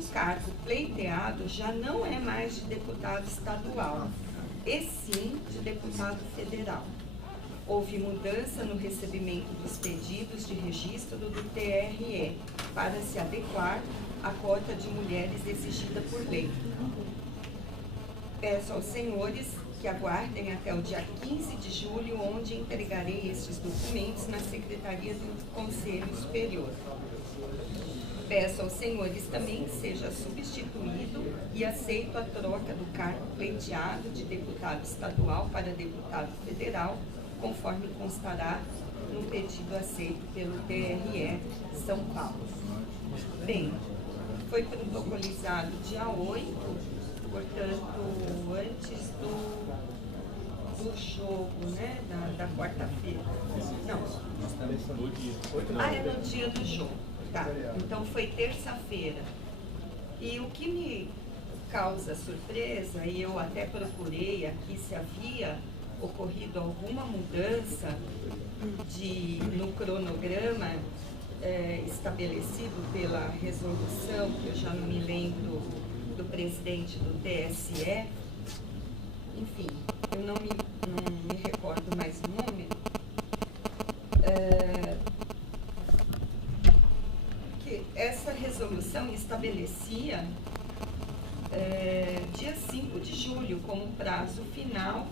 o cargo pleiteado já não é mais de deputado estadual, e sim de deputado federal. Houve mudança no recebimento dos pedidos de registro do TRE para se adequar à cota de mulheres exigida por lei. Peço aos senhores que aguardem até o dia 15 de julho, onde entregarei estes documentos na Secretaria do Conselho Superior. Peço aos senhores também que seja substituído e aceito a troca do cargo pleiteado de deputado estadual para deputado federal, conforme constará no pedido aceito pelo TRE São Paulo. Bem, foi protocolizado dia 8, portanto, antes do jogo, né, da quarta-feira. Não. É no dia do jogo. Tá, então foi terça-feira. E o que me causa surpresa, e eu até procurei aqui se havia ocorrido alguma mudança no cronograma estabelecido pela resolução, que eu já não me lembro, do presidente do TSE, enfim, eu não me recordo mais o número, que essa resolução estabelecia dia 5 de julho como prazo final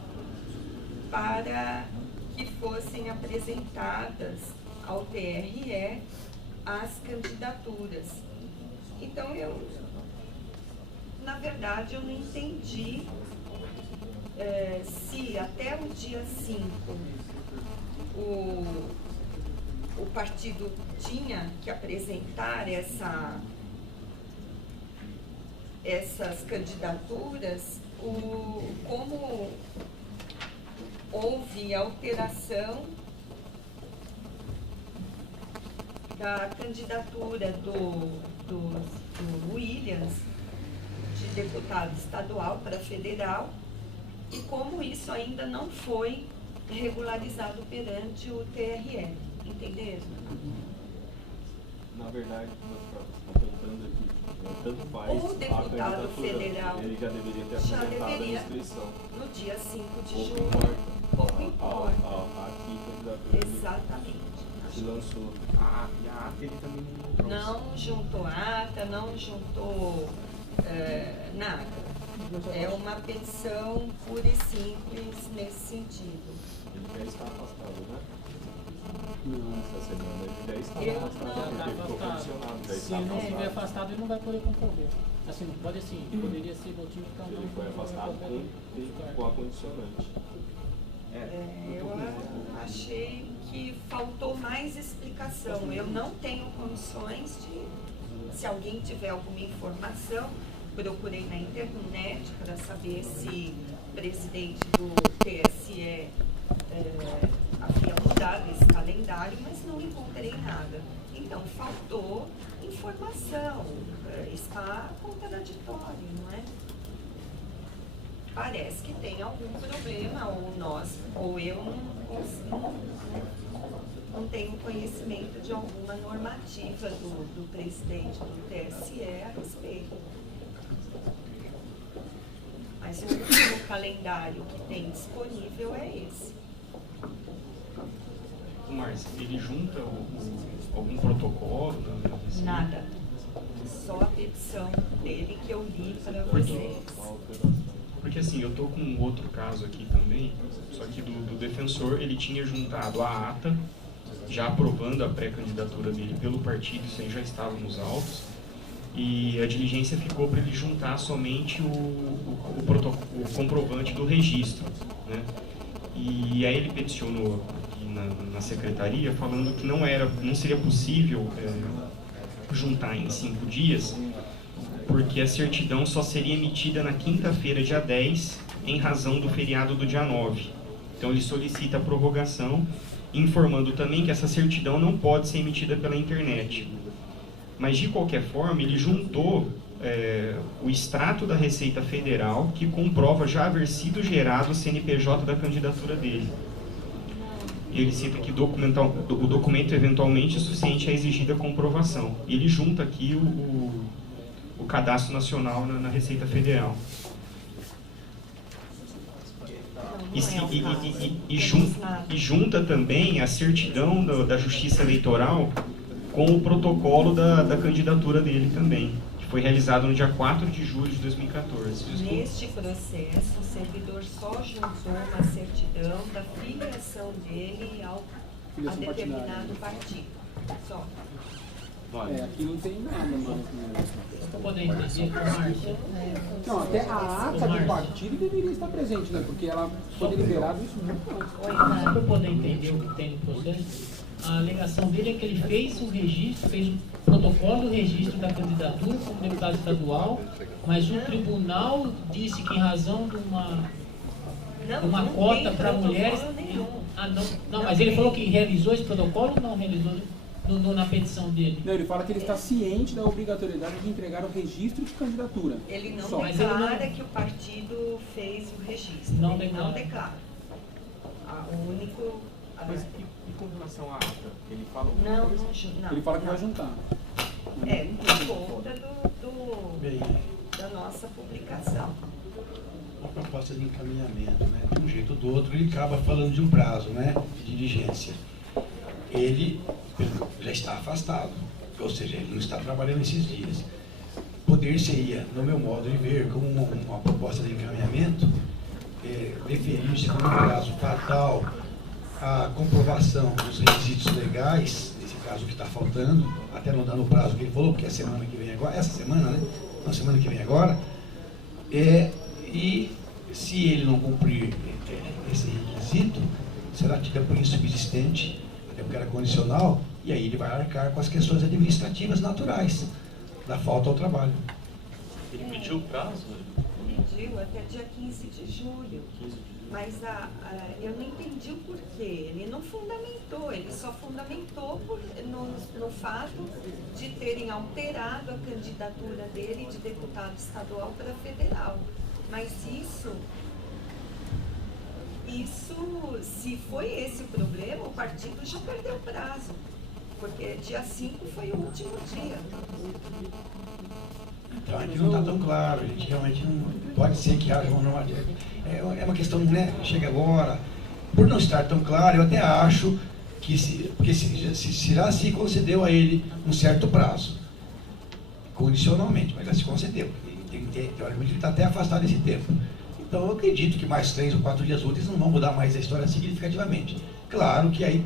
para que fossem apresentadas ao TRE as candidaturas. Então, na verdade, eu não entendi se até o dia 5 o partido tinha que apresentar essas candidaturas, como houve alteração da candidatura do Williams, de deputado estadual para federal, e como isso ainda não foi regularizado perante o TRE. Entenderam? Na verdade, nós estamos apontando aqui, tanto faz o deputado federal ele já deveria ter apresentado a inscrição. No dia 5 de Pouco julho. importa. Pouco importa. Aqui, candidatura. Exatamente. Se lançou. E a ata ele também Não juntou ata, não juntou nada. É uma petição pura e simples nesse sentido. Ele já está afastado, né? Não. Essa semana ele já está Eu afastado, não. porque ficou condicionado, já Se está ele não estiver afastado. afastado, ele não vai poder concorrer. Assim, não pode assim, poderia ser motivo de campanha. Ele foi afastado com a condicionante. Eu achei que faltou mais explicação. Eu não tenho condições de, se alguém tiver alguma informação, procurei na internet para saber se o presidente do TSE havia mudado esse calendário, mas não encontrei nada. Então, faltou informação. Está contraditório, não é? Parece que tem algum problema, ou eu não tenho conhecimento de alguma normativa do presidente do TSE a respeito. Mas o último calendário que tem disponível é esse. Márcia, ele junta algum protocolo? Nada. Só a petição dele que eu li para vocês. Porque assim, eu tô com um outro caso aqui também, só que do defensor, ele tinha juntado a ata, já aprovando a pré-candidatura dele pelo partido, isso aí já estava nos autos, e a diligência ficou para ele juntar somente o comprovante do registro, né? E aí ele peticionou aqui na secretaria falando que não seria possível juntar em 5 dias, porque a certidão só seria emitida na quinta-feira, dia 10, em razão do feriado do dia 9. Então ele solicita a prorrogação, informando também que essa certidão não pode ser emitida pela internet. Mas, de qualquer forma, ele juntou o extrato da Receita Federal, que comprova já haver sido gerado o CNPJ da candidatura dele. Ele cita que o documento eventualmente é suficiente a exigida comprovação. Ele junta aqui o o cadastro nacional na Receita Federal. E junta também a certidão da Justiça Eleitoral com o protocolo da candidatura dele também, que foi realizado no dia 4 de julho de 2014. Neste processo, o servidor só juntou uma certidão da filiação dele a determinado partido. Só. Aqui não tem nada mais. Para poder entender, Márcia. Não, até a ata do partido deveria estar presente, né? Porque ela foi deliberada isso muito antes. Só para poder entender o que tem no processo, a alegação dele é que ele fez o registro, fez o protocolo do registro da candidatura como deputado estadual, mas o tribunal disse que em razão de uma cota para mulheres... Não, mas ele falou que realizou esse protocolo ou não realizou na petição dele? Não, ele fala que ele está ciente da obrigatoriedade de entregar o registro de candidatura. Ele não Só. declara que o partido fez o registro. Não ele declara. não declara. O único... Mas e com relação à ata? Ele fala Não. Ele fala que vai juntar. Por conta da nossa publicação. Uma proposta de encaminhamento, né? De um jeito ou do outro, ele acaba falando de um prazo, né? De diligência. Ele já está afastado, ou seja, ele não está trabalhando esses dias. Poder-se-ia, no meu modo de ver, como uma proposta de encaminhamento, deferir-se como prazo fatal a comprovação dos requisitos legais, nesse caso que está faltando, até não dando o prazo que ele falou, porque é semana que vem agora, essa semana, né? Não, semana que vem agora. E se ele não cumprir esse requisito, será tido por insubsistente, até porque era condicional, e aí ele vai arcar com as questões administrativas naturais da falta ao trabalho. Ele pediu o prazo? Pediu até dia 15 de julho. Mas eu não entendi o porquê. Ele não fundamentou, ele só fundamentou no fato de terem alterado a candidatura dele de deputado estadual para federal. Mas isso, se foi esse o problema, o partido já perdeu o prazo. Porque dia 5 foi o último dia. Então aqui não está tão claro, a gente realmente não. Pode ser que haja uma normativa. É uma questão, né? Chega agora. Por não estar tão claro, eu até acho que se concedeu a ele um certo prazo, condicionalmente, mas já se concedeu. Teoricamente ele está até afastado desse tempo. Então eu acredito que mais 3 ou 4 dias úteis não vão mudar mais a história significativamente. Claro que aí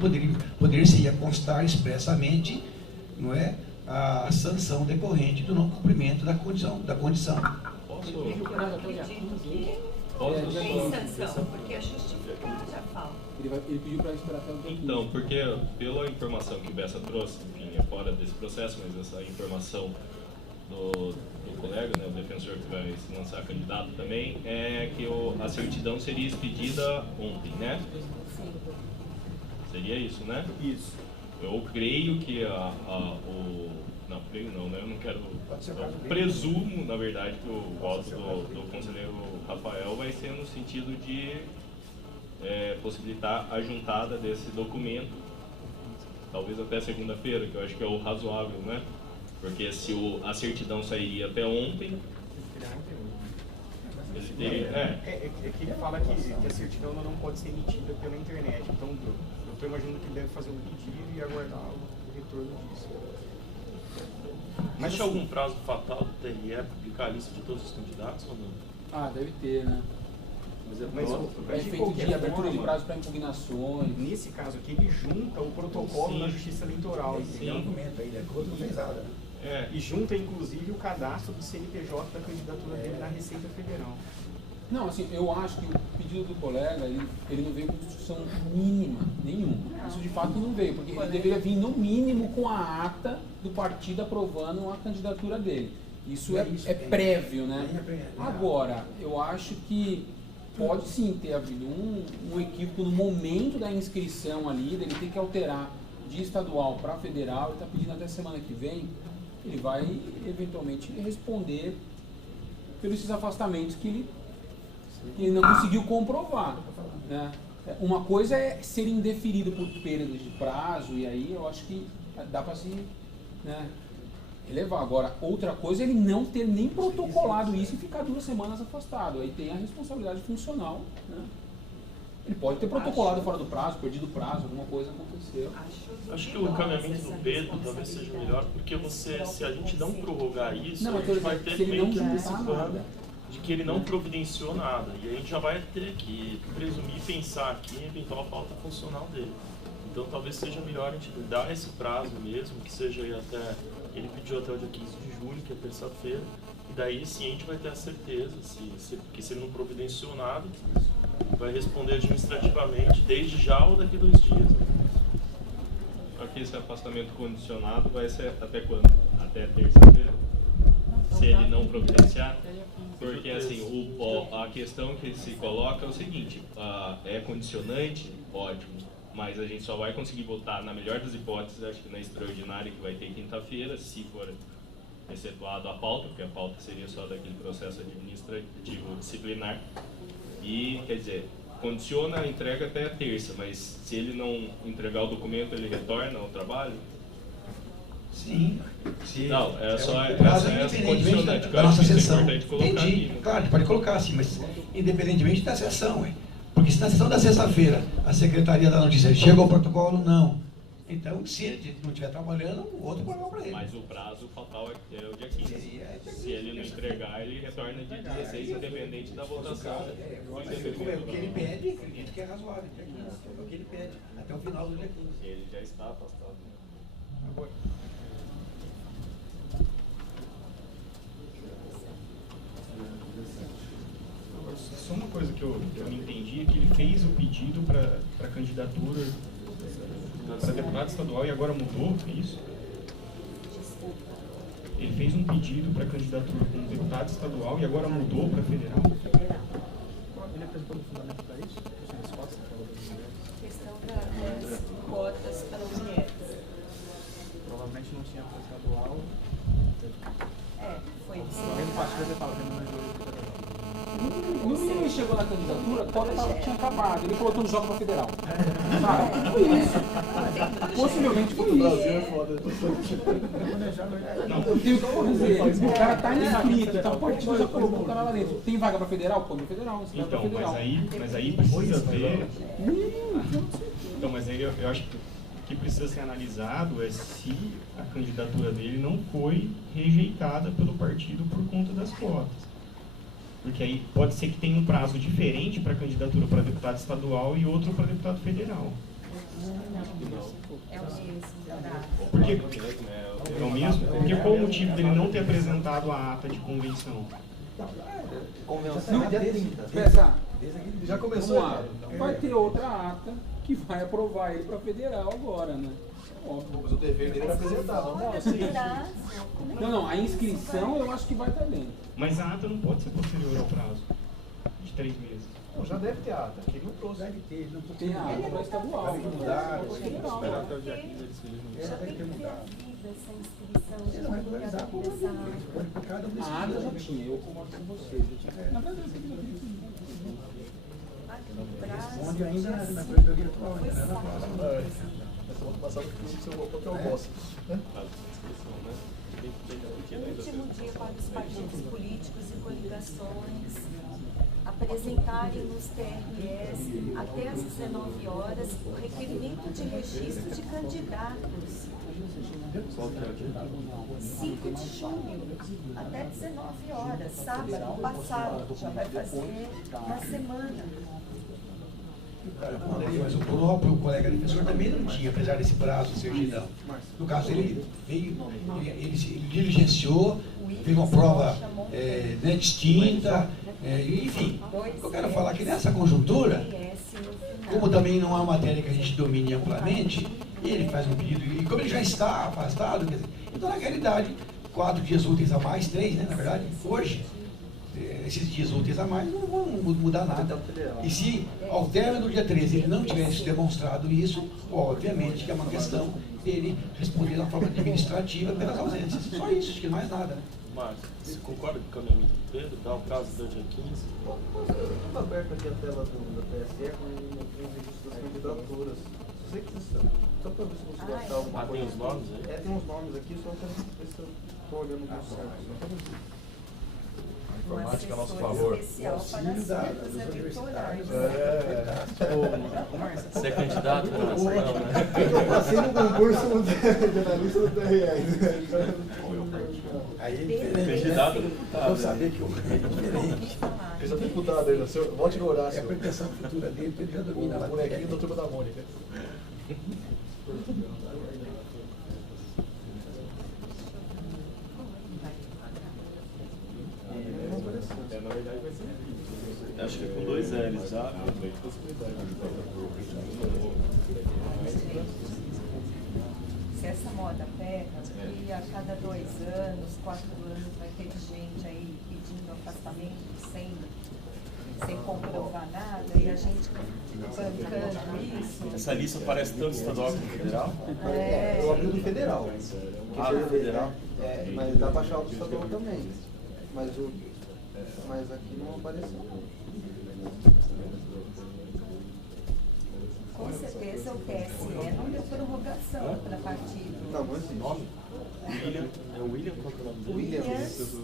poderia constar expressamente, não é, a sanção decorrente do não cumprimento da condição. Posso? Eu acredito que tem sanção, porque é justificada a falta. Ele pediu para esperar até o dia 15. Então, porque pela informação que o Bessa trouxe, enfim, é fora desse processo, mas essa informação do colega, né, o defensor que vai se lançar candidato também, é que a certidão seria expedida ontem, né? Sim. Seria isso, né? Isso. Eu creio que não, creio não, né? Eu não quero... Eu presumo, na verdade, que o voto do conselheiro Rafael vai ser no sentido de possibilitar a juntada desse documento, talvez até segunda-feira, que eu acho que é o razoável, né? Porque se a certidão sairia até ontem... É que ele fala que a certidão não pode ser emitida pela internet, então eu estou imaginando que ele deve fazer um pedido e aguardar o retorno disso. Mas tinha algum prazo fatal do TRE publicar a lista de todos os candidatos ou não? Ah, deve ter, né? É feito de abertura de prazo para impugnações. Nesse caso aqui, ele junta o protocolo da Justiça Eleitoral. Tem um documento aí, né? Outro não fez nada, né? E junta, inclusive, o cadastro do CNPJ da candidatura dele na Receita Federal. Não, assim, eu acho que o pedido do colega, ele não veio com discussão mínima, nenhuma. Isso de fato não veio, porque ele deveria vir no mínimo com a ata do partido aprovando a candidatura dele. Isso é prévio, né? Agora, eu acho que pode sim ter havido um equívoco no momento da inscrição ali, dele ter que alterar de estadual para federal, ele está pedindo até semana que vem, ele vai eventualmente responder pelos esses afastamentos que ele não conseguiu comprovar, né? Uma coisa é ser indeferido por perda de prazo, e aí eu acho que dá para se, né, elevar. Agora, outra coisa é ele não ter nem protocolado isso e ficar 2 semanas afastado. Aí tem a responsabilidade funcional, né? Ele pode ter protocolado fora do prazo, perdido o prazo, alguma coisa aconteceu. Acho que o encaminhamento do Pedro talvez seja melhor, porque se a gente não prorrogar isso, Não, a gente vai ter meio que esse pano nada. de que ele não providenciou nada. E a gente já vai ter que presumir e pensar aqui em eventual falta funcional dele. Então talvez seja melhor a gente dar esse prazo mesmo, que seja aí até... Ele pediu até o dia 15 de julho, que é terça-feira, e daí sim a gente vai ter a certeza, porque se ele não providenciou nada, vai responder administrativamente desde já ou daqui 2 dias. Só que esse afastamento condicionado vai ser até quando? Até terça-feira? Se ele não providenciar? Porque assim, a questão que se coloca é o seguinte, é condicionante, ótimo, mas a gente só vai conseguir votar, na melhor das hipóteses, acho que na extraordinária que vai ter quinta-feira, se for excetuado a pauta, porque a pauta seria só daquele processo administrativo disciplinar. E, quer dizer, condiciona a entrega até a terça, mas se ele não entregar o documento, ele retorna ao trabalho? Sim. Não, é só essa condicionante. Da nossa sessão. Importante colocar. Entendi. Aqui, né? Claro, pode colocar assim, mas independentemente da sessão, ué. Porque se na sessão da sexta-feira a Secretaria da Notícia chega ao protocolo, não. Então, se ele não estiver trabalhando, o outro protocolo para ele. Mas o prazo fatal é o dia 15. Se ele não entregar, ele retorna dia 16, independente da votação. O que ele pede, acredito que é razoável. Dia 15, é o que ele pede, até o final do dia 15. Ele já está afastado. Agora. Só uma coisa que eu não entendi é que ele fez o pedido para a candidatura para deputado estadual e agora mudou, é isso? Ele fez um pedido para candidatura como deputado estadual e agora mudou para federal? Ele apresentou no fundamento para isso? Essa resposta que falou para Questão das cotas para mulheres. provavelmente não tinha para estadual. Foi isso. Alguém do partido já estava vendo mais dois. No dia que ele chegou na candidatura, a cota tinha acabado. Ele colocou no jogo para federal. Sabe? Foi isso. Possivelmente foi isso. Eu tenho que dizer, o cara tá inscrito, então o partido já colocou o cara lá dentro. Tem vaga para federal? Põe no federal. Então, mas aí precisa ver. Então, mas aí eu acho que o que precisa ser analisado é se a candidatura dele não foi rejeitada pelo partido por conta das cotas. Porque aí pode ser que tenha um prazo diferente para candidatura para deputado estadual e outro para deputado federal. É o mesmo. Porque, é o mesmo? Porque qual o motivo dele não ter apresentado a ata de convenção? Não, pensa, Já começou. vamos lá. Vai ter outra ata que vai aprovar ele para federal agora, né? Óbvio. Mas o dever dele era apresentar, não? Não, a inscrição eu acho que vai estar dentro. Mas a ata não pode ser posterior ao prazo de 3 meses. Não, já deve ter ata. Aqui não trouxe. Deve ter, não tô Tem a ata para estadual. Vai mudar, Esperar até o dia 15 eles já tem que mudar. Ele não vai regularizar por cada um desses A ata dias. já tinha, eu concordo com você. Na verdade, Onde ainda na corredoria atual, ainda não é na próxima. Semana passada que você voltou que eu gosto. Último dia para os partidos políticos e coligações apresentarem nos TRS até às 19 horas o requerimento de registro de candidatos. 5 de junho, até 19 horas, sábado passado, já vai fazer uma semana. Mas o próprio colega defensor também não tinha, apesar desse prazo ser não. No caso, ele veio, ele diligenciou, fez uma prova distinta, enfim. Eu quero falar que nessa conjuntura, como também não é uma matéria que a gente domine amplamente, ele faz um pedido, e como ele já está afastado, quer dizer, então na realidade, 4 dias úteis a mais, 3, né, na verdade, hoje, esses dias úteis a mais não vão mudar nada. E se ao término do dia 13 ele não tivesse demonstrado isso, obviamente que é uma questão dele responder na forma administrativa pelas ausências. Só isso, acho que mais nada. Né? Márcio, você concorda com o caminhamento do Pedro? Dá o prazo até o dia 15? Está aberta aqui a tela da TSE com os registros das candidaturas. Se você quiser Só para ver se você vai achar alguma tem os nomes aí? É, tem uns nomes aqui, só para ver se eu estou olhando tudo certo. Só para ver. Informática a nosso favor. Auxílio dos universitários. Você é candidato na nação, né? Eu passei no concurso de analista do TRS. Aí é diferente. Candidato a Eu deputado. vou saber que eu é diferente. Esse é deputado ainda, volte no É a Horácio. pretensão futura dele, porque ele já domina lá. O bonequinho da turma da Mônica. Na verdade vai ser. Acho que é com 2 L's, tá? Se essa moda pega, e a cada 2 anos, 4 anos vai ter gente aí pedindo afastamento sem comprovar nada, e a gente bancando isso. Essa lista parece tanto estadual como federal? Eu abri o do federal. Do federal? É, mas dá para achar o do estadual também. Mas aqui não apareceu. Com certeza o TSE não deu prorrogação para partido. Não, mas sim. Nome? William. É o William? Qual que é o nome dele? Williams,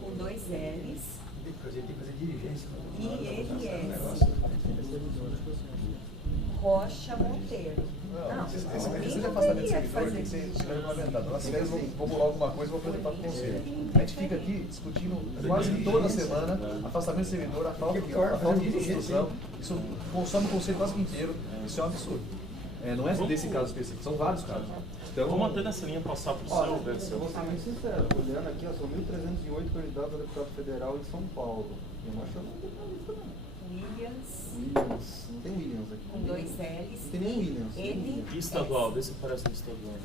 com 2 L's, A gente tem que fazer diligência. IRS, Rocha Monteiro. Não, Esse alguém de afastamento de poderia servidor fazer tem que ser isso. regulamentado. Nós férias vou bolar alguma coisa e vou apresentar para o conselho. A gente fica aqui discutindo quase que toda semana afastamento de servidor, a falta de instituição. Isso consome o conselho quase que inteiro. Isso é um absurdo. Não é desse caso específico, são vários casos. Então, Vamos manter nessa linha passar para o seu, eu Bessa. vou ser muito sincero, olhando aqui, são 1.308 candidatos a deputado federal em São Paulo. Eu não acho que não tem na lista, não. Williams, não tem Williams aqui. Com 2 L's. Não tem nem Williams. Ele E estadual? Vê se aparece no estadual.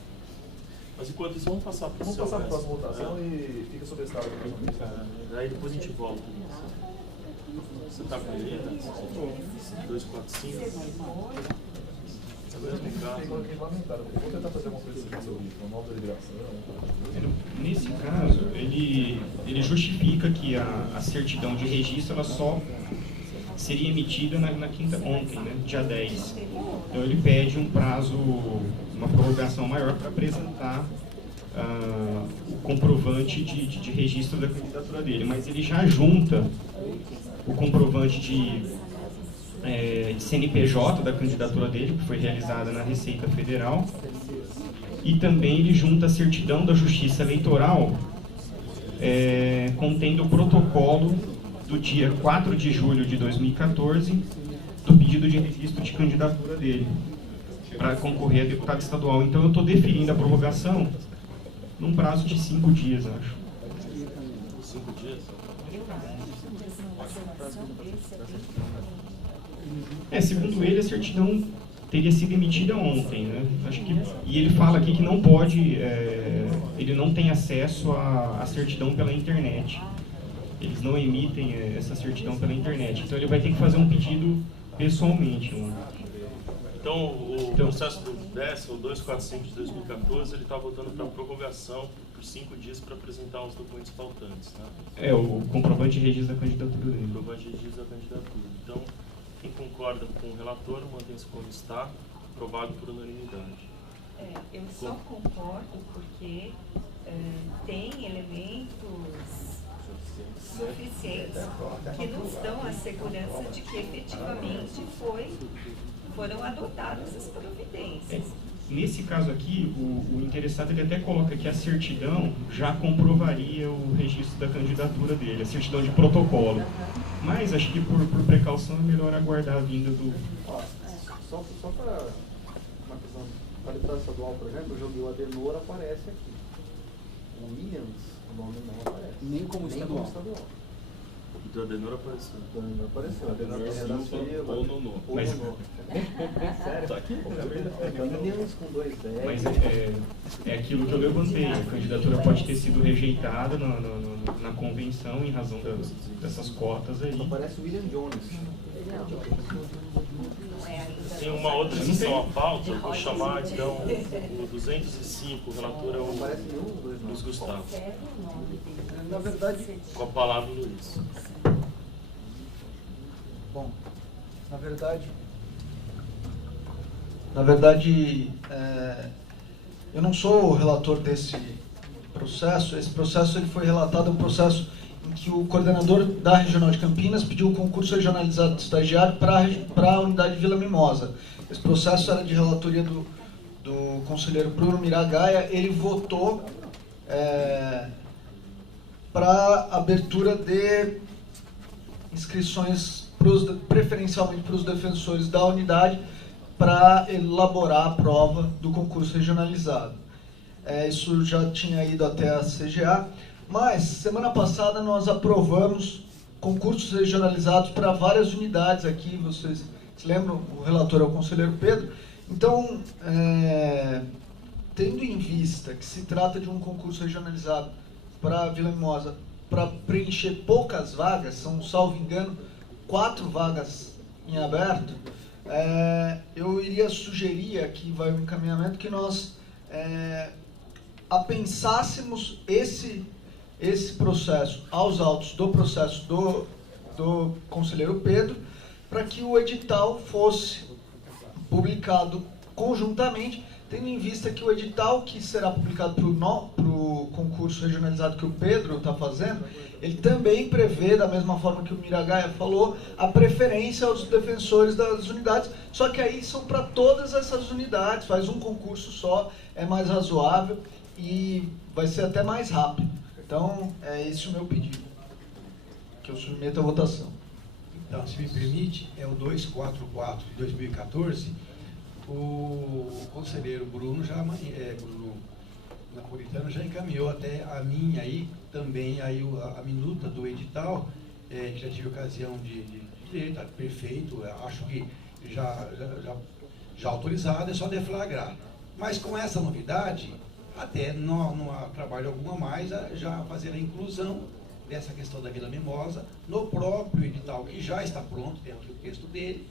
Mas enquanto isso, vamos passar para o vamos seu, passar para a Bessa. próxima votação e fica sobre esse estado. Aí depois a gente volta. Você tá com ele, né? 245. É o mesmo carro. Vou tentar fazer uma coisa sobre uma nova deliberação. Nesse caso, ele justifica que a certidão de registro ela só seria emitida na quinta ontem, né, dia 10. Então ele pede um prazo, uma prorrogação maior para apresentar o comprovante de registro da candidatura dele, mas ele já junta o comprovante de CNPJ da candidatura dele, que foi realizada na Receita Federal, e também ele junta a certidão da Justiça Eleitoral, contendo o protocolo do dia 4 de julho de 2014, do pedido de registro de candidatura dele, para concorrer a deputado estadual. Então eu estou deferindo a prorrogação num prazo de 5 dias, acho. 5 dias? Segundo ele, a certidão teria sido emitida ontem, né? Acho que, e ele fala aqui que não pode, ele não tem acesso à certidão pela internet. Eles não emitem essa certidão pela internet. Então ele vai ter que fazer um pedido pessoalmente. Então o processo do DES, o 245 de 2014, ele está voltando para prorrogação por 5 dias para apresentar os documentos faltantes, né? O comprovante de registro da candidatura dele. Comprovante de registro da candidatura. Então, quem concorda com o relator, mantém-se como está, aprovado por unanimidade. Eu só concordo porque tem elementos suficientes que nos dão a segurança de que efetivamente foram adotadas as providências. Nesse caso aqui, o interessado ele até coloca que a certidão já comprovaria o registro da candidatura dele, a certidão de protocolo. Mas acho que por precaução é melhor aguardar a vinda do... Só para uma questão, para deputado estadual, por exemplo, eu joguei o Adenor, aparece aqui. O Williams, o nome não aparece. Nem como estadual. E do Adenor apareceu. O Adenor apareceu. Adenor Silva ou Nonô. Mas, sério? Tá aqui? Williams com 2 10. mas é aquilo que eu levantei. A candidatura pode ter sido rejeitada na convenção em razão dessas cotas aí. Só aparece o William Jones. Tem uma outra exceção à pauta, eu vou chamar então o 205, o relator é o Luiz Gustavo. Na verdade, com a palavra, Luiz. Bom, na verdade, Na verdade, eu não sou o relator desse processo. Esse processo ele foi relatado, é um processo em que o coordenador da Regional de Campinas pediu o concurso regionalizado de estagiário para a unidade Vila Mimosa. Esse processo era de relatoria do conselheiro Bruno Miragaia. Ele votou para abertura de inscrições preferencialmente para os defensores da unidade para elaborar a prova do concurso regionalizado. Isso já tinha ido até a CGA, mas semana passada nós aprovamos concursos regionalizados para várias unidades aqui. Vocês se lembram? O relator é o conselheiro Pedro. Então, tendo em vista que se trata de um concurso regionalizado para a Vila Mimosa, para preencher poucas vagas, são, salvo engano, 4 vagas em aberto, eu iria sugerir, aqui vai o encaminhamento, que nós apensássemos esse processo aos autos do processo do conselheiro Pedro, para que o edital fosse publicado conjuntamente, tendo em vista que o edital que será publicado para o concurso regionalizado que o Pedro está fazendo, ele também prevê, da mesma forma que o Miragaia falou, a preferência aos defensores das unidades, só que aí são para todas essas unidades, faz um concurso só, é mais razoável e vai ser até mais rápido. Então, é esse o meu pedido, que eu submeto à votação. Então, se me permite, é o 244 de 2014, o conselheiro Bruno Napolitano já encaminhou até a minha aí, também aí a minuta do edital, que já tive ocasião de ler, está perfeito, acho que já autorizado, é só deflagrar. Mas com essa novidade, até não há trabalho algum a mais, já fazer a inclusão dessa questão da Vila Mimosa no próprio edital, que já está pronto, tem aqui o texto dele,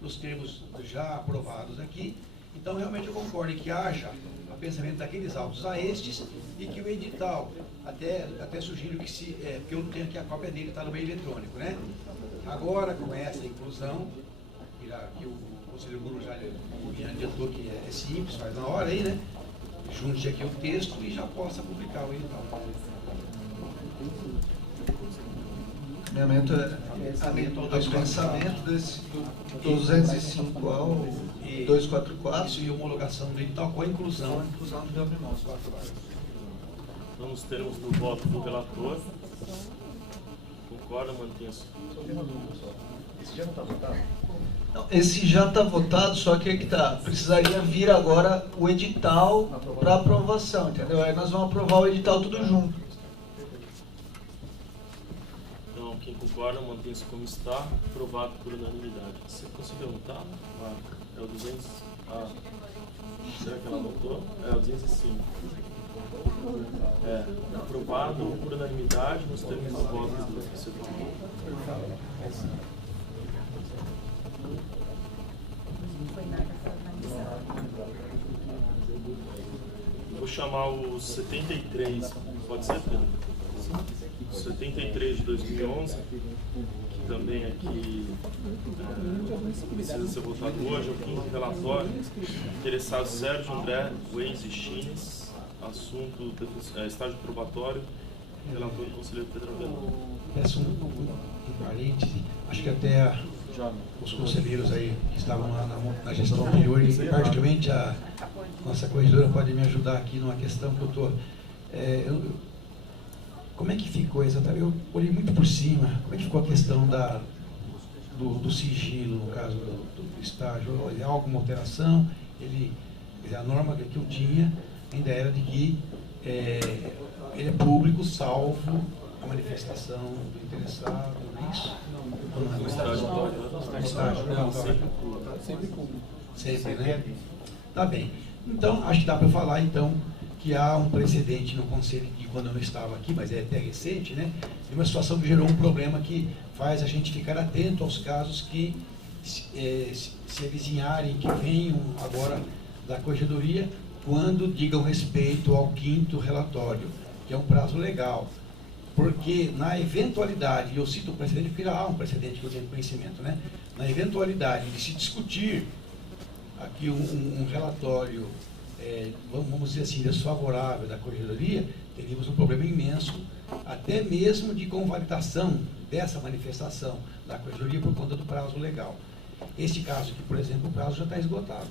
nos termos já aprovados aqui. Então, realmente, eu concordo em que haja o pensamento daqueles autos a estes e que o edital, até sugiro que porque eu não tenho aqui a cópia dele, está no meio eletrônico, né? Agora, com essa inclusão, que o conselheiro Bruno já adiantou que é simples, faz na hora aí, né? Junte aqui o texto e já possa publicar o edital. Caminhamento do pensamento do 205 ao 244. Isso e homologação do edital com a inclusão. Do Vila Mimosa. Vamos termos do voto do relator. Concorda, mantém-se? Esse já não está votado? Não, esse já está votado, só que precisaria vir agora o edital para aprovação, entendeu? Aí nós vamos aprovar o edital tudo junto. Então, quem concorda, mantém-se como está, aprovado por unanimidade. Você conseguiu anotar? É o 200... será que ela anotou? É o 205. Aprovado por unanimidade nos termos do voto do professor. Vou chamar o 73, pode ser, Pedro? 73 de 2011, que também aqui precisa ser votado hoje, é o quinto relatório. Interessado Sérgio André Weiss e Chines, assunto estágio probatório, relator do conselheiro Pedro Avelino. Peço um parêntese, acho que até os conselheiros aí que estavam lá na gestão anterior, e praticamente a nossa corregedora pode me ajudar aqui numa questão que eu estou... como é que ficou exatamente? Eu olhei muito por cima, como é que ficou a questão do sigilo, no caso do estágio? Há alguma alteração? A norma que eu tinha ainda era de que ele é público, salvo a manifestação do interessado, não é isso? O estágio sempre público. Sempre, né? Tá bem. Então, acho que dá para falar, então, que há um precedente no Conselho, de quando eu não estava aqui, mas é até recente, né? De uma situação que gerou um problema que faz a gente ficar atento aos casos que se avizinharem, que venham agora da Corregedoria, quando digam respeito ao quinto relatório, que é um prazo legal. Porque na eventualidade, e eu cito o precedente porque há um precedente que eu tenho conhecimento, né? Na eventualidade de se discutir aqui um relatório, vamos dizer assim, desfavorável da Corregedoria, teríamos um problema imenso, até mesmo de convalidação dessa manifestação da Corregedoria por conta do prazo legal. Este caso aqui, por exemplo, o prazo já está esgotado.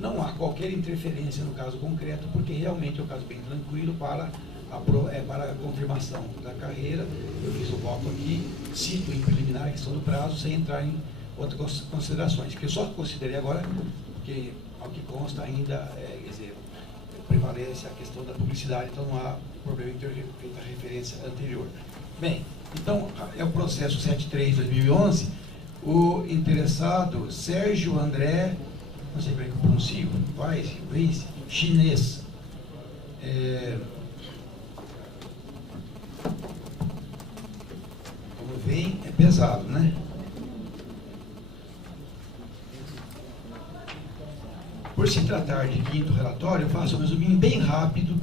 Não há qualquer interferência no caso concreto, porque realmente é um caso bem tranquilo para a confirmação da carreira. Eu fiz o voto aqui, cito em preliminar a questão do prazo, sem entrar em outras considerações, que eu só considerei agora, porque, ao que consta, ainda quer dizer, prevalece a questão da publicidade, então não há problema em ter feito a referência anterior. Bem, então, é o processo 73/2011, o interessado Sérgio André, não sei como é que eu pronuncio, Weiss, chinês. Como vem, é pesado, né? Por se tratar de quinto relatório, eu faço um resuminho bem rápido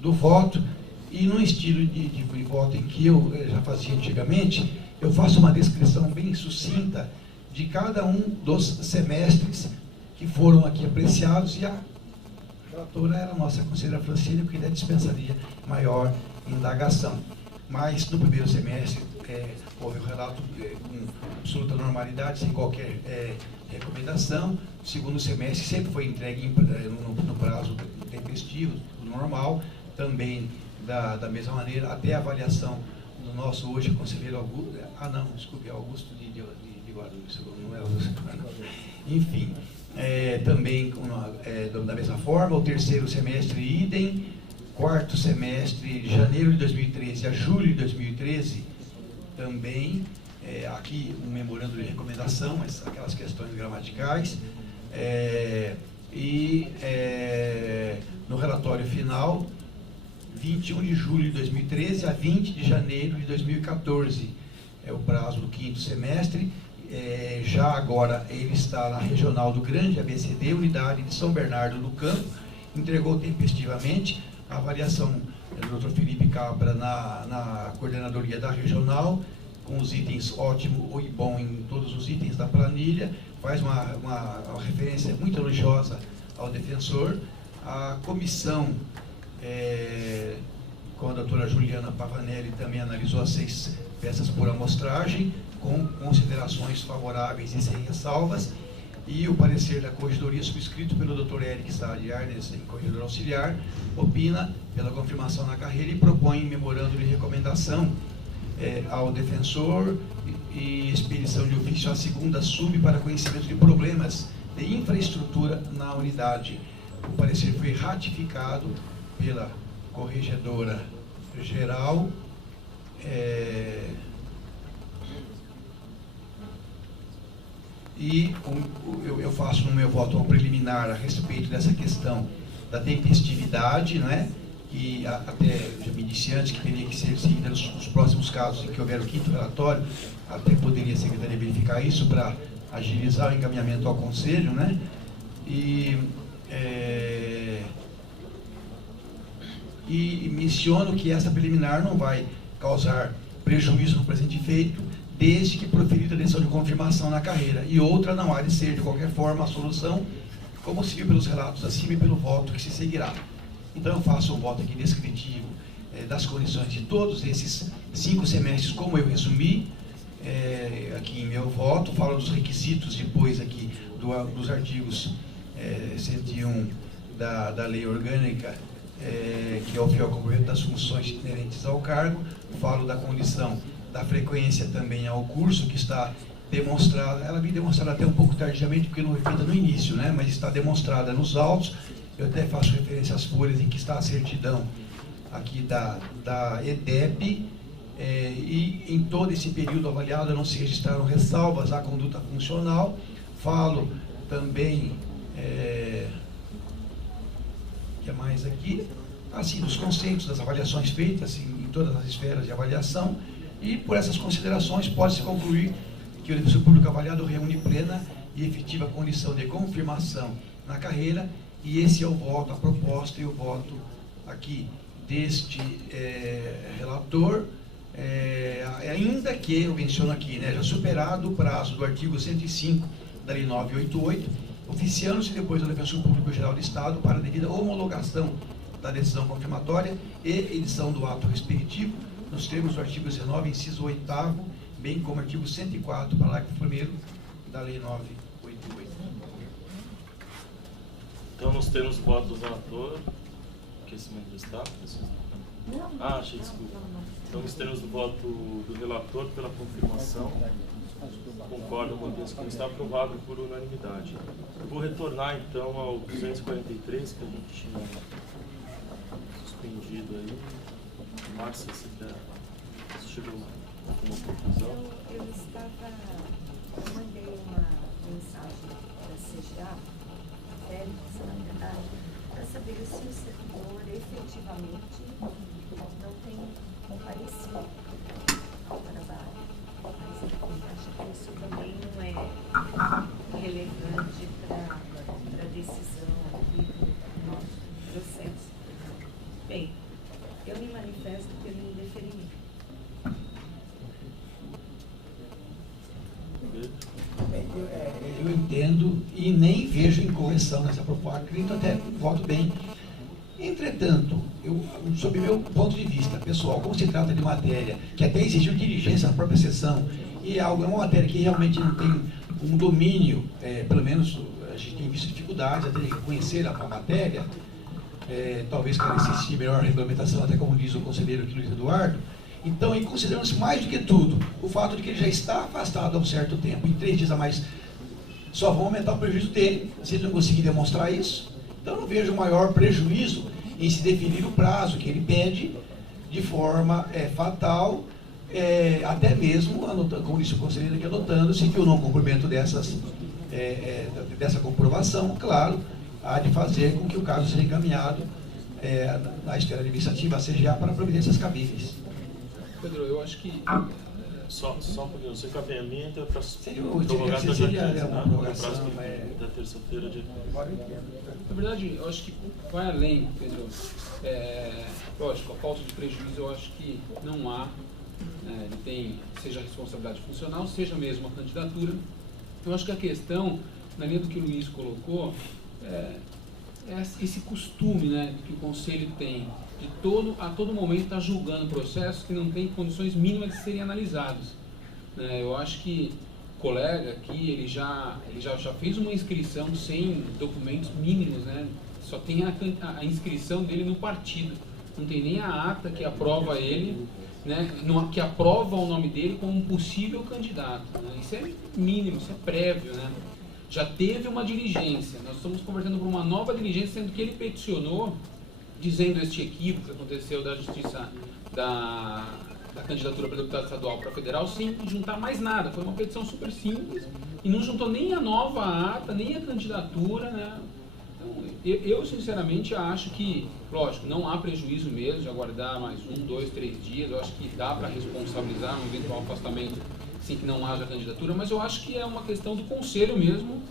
do voto, e no estilo de voto em que eu já fazia antigamente, eu faço uma descrição bem sucinta de cada um dos semestres que foram aqui apreciados, e a relatora era a nossa conselheira Francine, que ainda dispensaria maior indagação. Mas no primeiro semestre houve um relato com absoluta normalidade, sem qualquer recomendação. No segundo semestre sempre foi entregue no prazo tempestivo, normal, também da mesma maneira, até a avaliação do nosso hoje conselheiro Augusto, Augusto de Guarulhos, não é Augusto, enfim, também da mesma forma. O terceiro semestre idem, quarto semestre de janeiro de 2013 a julho de 2013 também, aqui um memorando de recomendação, aquelas questões gramaticais, no relatório final, 21 de julho de 2013 a 20 de janeiro de 2014, é o prazo do quinto semestre. Já agora ele está na regional do Grande ABCD, unidade de São Bernardo do Campo, entregou tempestivamente a avaliação do Dr. Felipe Cabra na coordenadoria da regional, com os itens ótimo e bom em todos os itens da planilha, faz uma referência muito elogiosa ao defensor. A comissão, com a doutora Juliana Pavanelli, também analisou as 6 peças por amostragem, com considerações favoráveis e sem ressalvas, e o parecer da Corregedoria, subscrito pelo Dr. Eric Sade Arnes, corregedor auxiliar, opina pela confirmação na carreira e propõe memorando de recomendação ao defensor e expedição de ofício à segunda sub para conhecimento de problemas de infraestrutura na unidade. O parecer foi ratificado pela corregedora geral, e eu faço no meu voto ao preliminar a respeito dessa questão da tempestividade, não é? E até já me disse antes que teria que ser seguida nos próximos casos em que houver o quinto relatório, até poderia a Secretaria verificar isso para agilizar o encaminhamento ao Conselho, né? E menciono que essa preliminar não vai causar prejuízo no presente feito, desde que proferida a decisão de confirmação na carreira, e outra não há de ser, de qualquer forma, a solução, como se viu pelos relatos acima e pelo voto que se seguirá. Então eu faço um voto aqui descritivo das condições de todos esses 5 semestres, como eu resumi aqui em meu voto. Falo dos requisitos depois aqui dos artigos 101 da Lei Orgânica, que é o fiel cumprimento das funções inerentes ao cargo. Falo da condição da frequência também ao curso, que está demonstrada, ela vem demonstrada até um pouco tardiamente, porque não foi feita no início, né? Mas está demonstrada nos autos. Eu até faço referência às folhas em que está a certidão aqui da EDEP, e em todo esse período avaliado não se registraram ressalvas à conduta funcional. Falo também, que é mais aqui, assim, dos conceitos das avaliações feitas em todas as esferas de avaliação, e por essas considerações pode-se concluir que o defensor público avaliado reúne plena e efetiva condição de confirmação na carreira, e esse é o voto, a proposta e o voto aqui deste relator, ainda que, eu menciono aqui, né, já superado o prazo do artigo 105 da Lei 988, o oficiando-se depois ao Defensor Público Geral do Estado para a devida homologação da decisão confirmatória e edição do ato respectivo, nos termos do artigo 19, inciso 8º, bem como artigo 104, parágrafo 1º da Lei 988. Então, nos termos do voto do relator, que se manifestar? Ah, achei, desculpa. Então, nos termos do voto do relator pela confirmação, concordo com isso, que está aprovado por unanimidade. Eu vou retornar, então, ao 243, que a gente tinha suspendido aí. Márcia, você chegou a uma conclusão? Eu mandei uma mensagem da CGA, Félix, na verdade, para saber se o servidor efetivamente não tem comparecido ao trabalho. Mas eu acho que isso também não é relevante para a decisão aqui do nosso processo. Bem, eu me manifesto pelo indeferimento. Eu entendo e nem vejo incorreção nessa proposta, acredito até voto bem. Entretanto, sob meu ponto de vista pessoal, como se trata de matéria que até exigiu diligência na própria sessão, e é uma matéria que realmente não tem um domínio, pelo menos a gente tem visto dificuldades até de conhecer a matéria, talvez carecesse de melhor regulamentação, até como diz o conselheiro aqui, Luiz Eduardo. Então, e considerando-se mais do que tudo o fato de que ele já está afastado há um certo tempo, em 3 dias a mais, só vão aumentar o prejuízo dele, se ele não conseguir demonstrar isso. Então, não vejo maior prejuízo em se definir o prazo que ele pede de forma fatal, até mesmo, como disse o conselheiro aqui, anotando-se que o não cumprimento dessa comprovação, claro, há de fazer com que o caso seja encaminhado na esfera administrativa, a CGA, para providências cabíveis. Pedro, eu acho que... Só porque o seu encaminhamento é para prorrogar até o dia 15, né? No prazo da terça-feira, dia 15. Na verdade, eu acho que vai além, Pedro. Lógico, a falta de prejuízo eu acho que não há. Ele tem, seja a responsabilidade funcional, seja mesmo a candidatura. Eu acho que a questão, na linha do que o Luiz colocou, é esse costume, né, que o Conselho tem de a todo momento estar julgando processos que não têm condições mínimas de serem analisados. Eu acho que o colega aqui, ele já fez uma inscrição sem documentos mínimos, né? Só tem a inscrição dele no partido, não tem nem a ata que aprova ele, né, que aprova o nome dele como um possível candidato, né? Isso é mínimo, isso é prévio, né? Já teve uma diligência, nós estamos conversando por uma nova diligência, sendo que ele peticionou, dizendo este equívoco que aconteceu da justiça da candidatura para deputado estadual para federal, sem juntar mais nada. Foi uma petição super simples e não juntou nem a nova ata, nem a candidatura, né? Então, eu sinceramente acho que, lógico, não há prejuízo mesmo de aguardar mais 1, 2, 3 dias. Eu acho que dá para responsabilizar um eventual afastamento sem que não haja candidatura, mas eu acho que é uma questão do Conselho mesmo,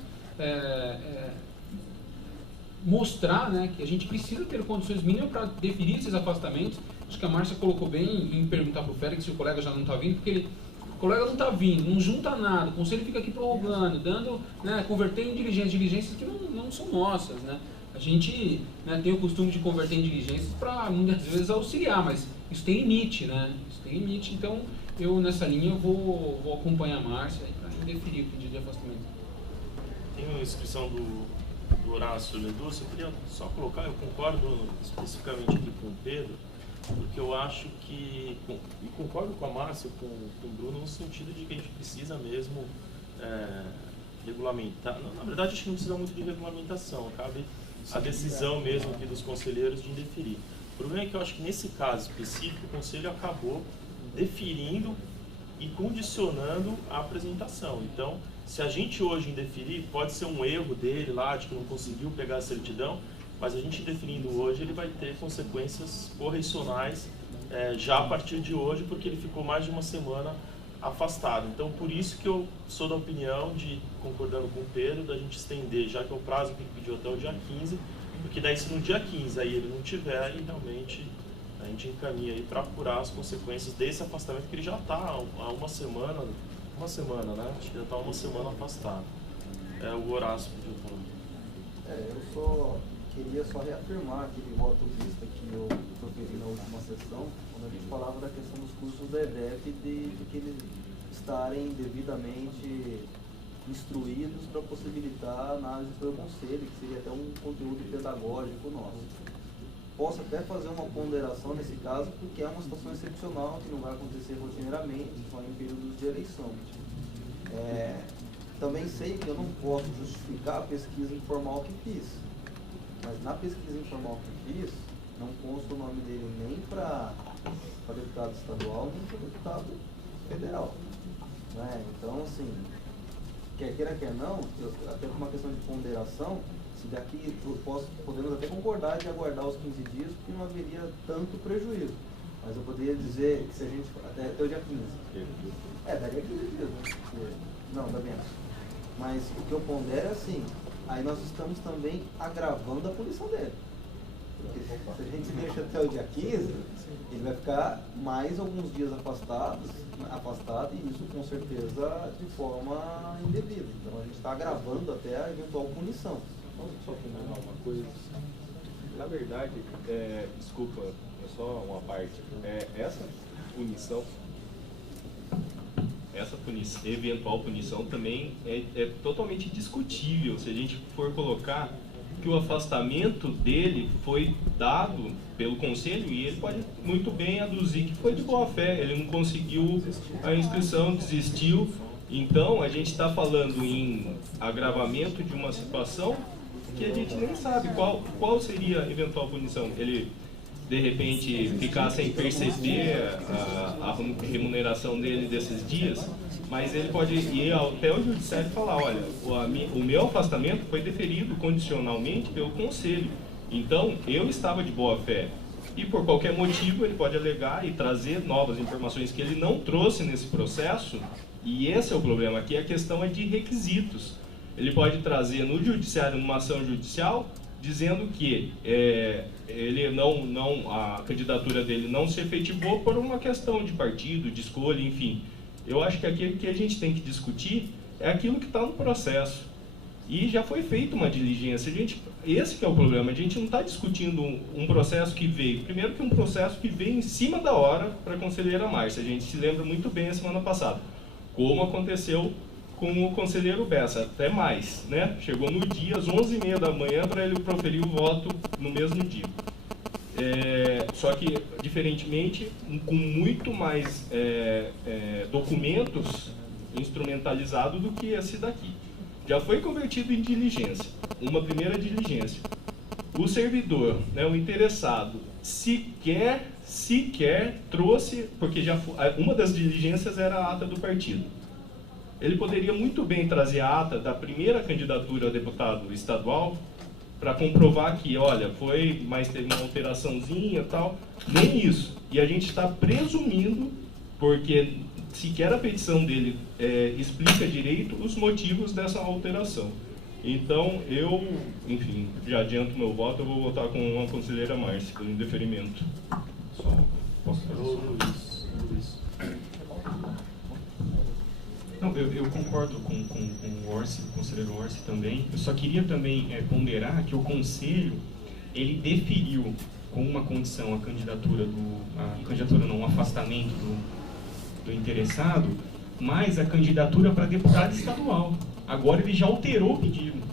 mostrar, né, que a gente precisa ter condições mínimas para definir esses afastamentos. Acho que a Márcia colocou bem em perguntar para o Félix se o colega já não está vindo, porque o colega não está vindo, não junta nada, o Conselho fica aqui prorrogando, dando, né, converter em diligências que não são nossas, né? A gente, né, tem o costume de converter em diligências para, muitas vezes, auxiliar, mas isso tem limite, né? Isso tem limite, então eu, nessa linha, eu vou acompanhar a Márcia para definir o pedido de afastamento. Tem uma inscrição do Horácio Ledurce, eu queria só colocar, eu concordo especificamente aqui com o Pedro, porque eu acho que, e concordo com a Márcia, com o Bruno, no sentido de que a gente precisa mesmo regulamentar. Na verdade, acho que não precisa muito de regulamentação, cabe a decisão mesmo aqui dos conselheiros de indeferir. O problema é que eu acho que nesse caso específico, o Conselho acabou deferindo e condicionando a apresentação. Então, se a gente hoje indeferir, pode ser um erro dele lá, de que não conseguiu pegar a certidão, mas a gente definindo hoje, ele vai ter consequências correcionais já a partir de hoje, porque ele ficou mais de uma semana afastado. Então, por isso que eu sou da opinião de, concordando com o Pedro, da gente estender, já que é o prazo que ele pediu até o dia 15, porque daí se no dia 15 aí ele não tiver, aí realmente a gente encaminha aí para apurar as consequências desse afastamento, que ele já está há uma semana, né? Acho que já está uma semana afastado. O Horácio pediu falar. Eu só queria reafirmar aquele voto vista que eu proferi na última sessão, quando a gente falava da questão dos cursos da EDEP, de que eles estarem devidamente instruídos para possibilitar a análise pelo conselho, que seria até um conteúdo pedagógico nosso. Posso até fazer uma ponderação nesse caso, porque é uma situação excepcional que não vai acontecer rotineiramente, só em períodos de eleição. Também sei que eu não posso justificar a pesquisa informal que fiz, mas na pesquisa informal que fiz, não consta o nome dele nem para deputado estadual, nem para deputado federal. Né? Então, assim, quer queira, quer não, até por uma questão de ponderação, se daqui podemos até concordar de aguardar os 15 dias, porque não haveria tanto prejuízo. Mas eu poderia dizer que se a gente, até o dia 15. Daria 15 dias, né? Não, dá menos. Mas o que eu pondero é assim, aí nós estamos também agravando a punição dele. Porque se a gente deixa até o dia 15, ele vai ficar mais alguns dias afastado, e isso com certeza de forma indevida. Então a gente está agravando até a eventual punição. Posso só comentar uma coisa? Na verdade, desculpa, é só uma parte. Essa eventual punição também é totalmente discutível se a gente for colocar que o afastamento dele foi dado pelo conselho, e ele pode muito bem aduzir que foi de boa fé, ele não conseguiu a inscrição, desistiu. Então a gente está falando em agravamento de uma situação que a gente nem sabe qual seria a eventual punição. Ele de repente ficar sem perceber a remuneração dele desses dias, mas ele pode ir até o judiciário e falar, olha, o meu afastamento foi deferido condicionalmente pelo conselho, então eu estava de boa fé, e por qualquer motivo ele pode alegar e trazer novas informações que ele não trouxe nesse processo, e esse é o problema aqui, a questão é de requisitos. Ele pode trazer no judiciário, numa ação judicial, dizendo que a candidatura dele não se efetivou por uma questão de partido, de escolha, enfim. Eu acho que aquilo que a gente tem que discutir é aquilo que está no processo. E já foi feita uma diligência. Esse que é o problema, a gente não está discutindo um processo que veio. Primeiro que um processo que veio em cima da hora para a conselheira Márcia. A gente se lembra muito bem a semana passada, como aconteceu com o conselheiro Bessa, até mais, né? Chegou no dia, às 11h30 da manhã, para ele proferir o voto no mesmo dia. Só que, diferentemente, com muito mais documentos instrumentalizados do que esse daqui. Já foi convertido em diligência, uma primeira diligência. O servidor, né, o interessado, sequer trouxe, porque uma das diligências era a ata do partido. Ele poderia muito bem trazer a ata da primeira candidatura a deputado estadual para comprovar que, olha, mas teve uma alteraçãozinha e tal. Nem isso. E a gente está presumindo, porque sequer a petição dele explica direito os motivos dessa alteração. Então, enfim, já adianto meu voto, eu vou votar com a conselheira Márcia, pelo indeferimento. Só posso fazer Luiz. Não, eu concordo com o Orsi, o conselheiro Orsi também. Eu só queria também ponderar que o conselho, ele deferiu com uma condição o afastamento do interessado, mas a candidatura para deputado estadual. Agora ele já alterou o pedido.